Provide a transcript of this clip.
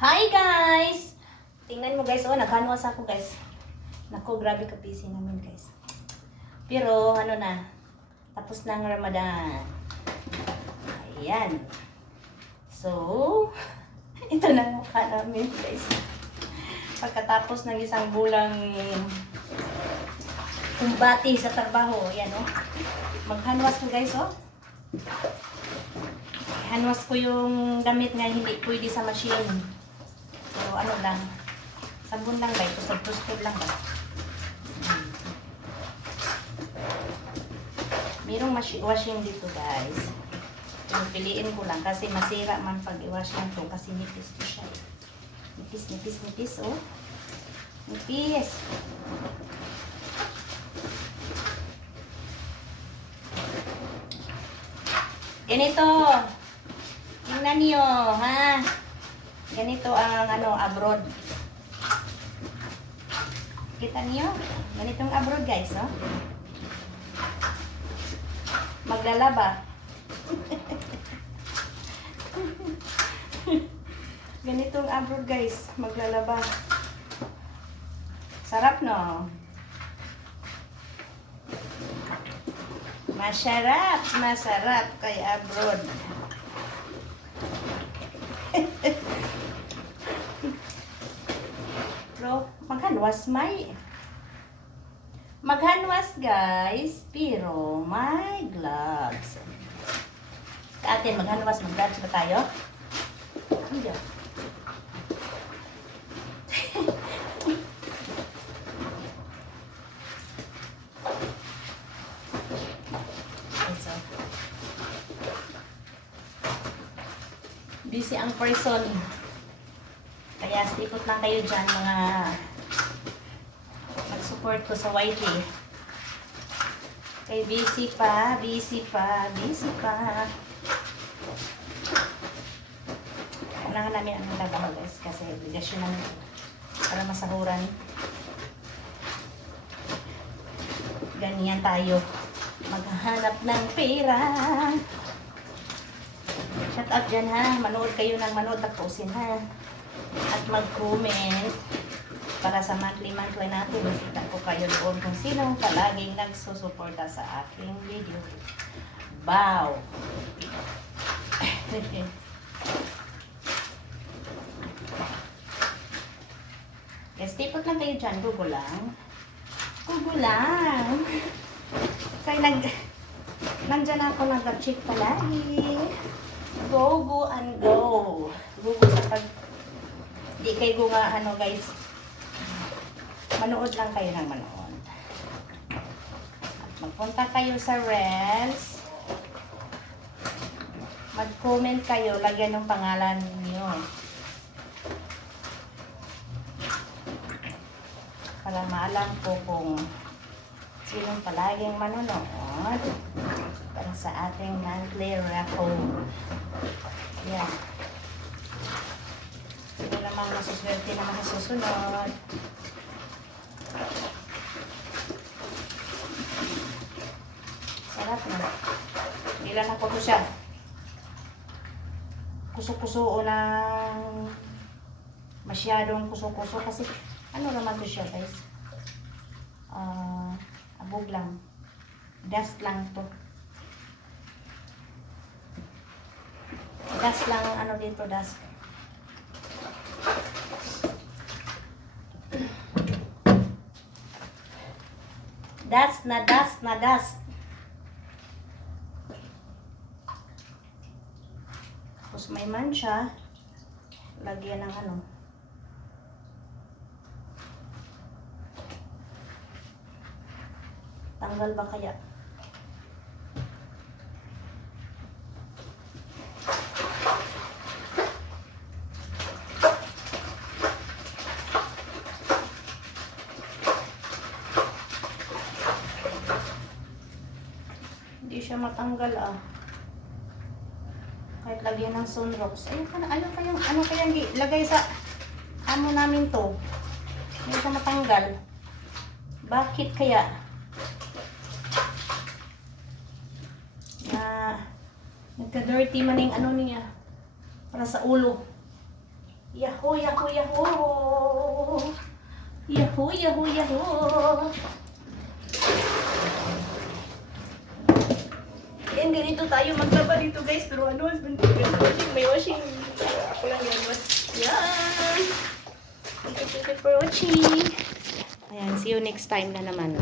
Hi guys! Tingnan mo guys, naghanwas ako guys. Nako, grabe ka busy namin guys. Pero ano na, tapos na ang Ramadan. Ayan. So, ito na ang mukha namin guys. Pagkatapos ng isang bulang kumbati sa trabaho, ayan maghanwas ko guys Hanwas ko yung damit nga hindi pwede sa machine. Pero ano lang, sabon lang ba? Ito sa toasted lang ba? Merong washing dito guys. Yung piliin ko lang kasi masira man pag i-wash lang to kasi nipis ko siya. Nipis Nipis. Ganito. Tingnan niyo, ha? Ganito ang abroad. Kita niyo? Ganitong abroad, guys, Maglalaba. Ganitong abroad, guys. Maglalaba. Sarap, no? Masarap kay abroad. Bro, maghanwas guys, pero may gloves. Atin maghanwas, mag-gloves ba tayo? Hindi. Busy ang person. Kaya stipot lang kayo dyan mga mag-support ko sa YT. Kaya busy pa. Kailangan namin ang trabaho guys kasi obligasyon namin para masahuran. Ganyan tayo. Maghahanap ng pera. Shout out dyan ha. Manood kayo ng manood. Tapusin ha. At mag-comment para sa monthly natin. Makita ko kayo doon kung sino palaging nagsusuporta sa aking video. Wow! Yes, tipot lang kayo dyan. Google lang. Kaya nandyan ako nag-check palagi. Go and go. Go sa pag di kayo nga guys. Manood lang kayo ng manood. At magpunta kayo sa Reels. Mag-comment kayo, lagyan ng pangalan niyo. Para maalam ko kung sinong palaging manonood para sa ating monthly raffle. Yan. Sino namang masuswerte naman sa susunod. Sarap na. Ilan ako to siya. Kuso-kuso ng masyadong kuso-kuso kasi ano naman to siya guys. Abog lang. Dust lang to. Dust lang dito, dust. Dust na dust. Tapos may mancha. Lagyan ng tanggal ba kaya? Hindi siya matanggal kahit lagyan ng sunrocks. Ano kayang lagay sa namin to? Hindi siya matanggal. Bakit kaya? Nagka-dirty man yung niya para sa ulo. Yahoo, yahoo, yahoo! Yahoo, yahoo, yahoo! Yan, ganito tayo maglaba dito guys. Pero ano, husband ko, may washing. Ako lang yan, was. Yan! Thank you for watching. Ayan, see you next time na naman.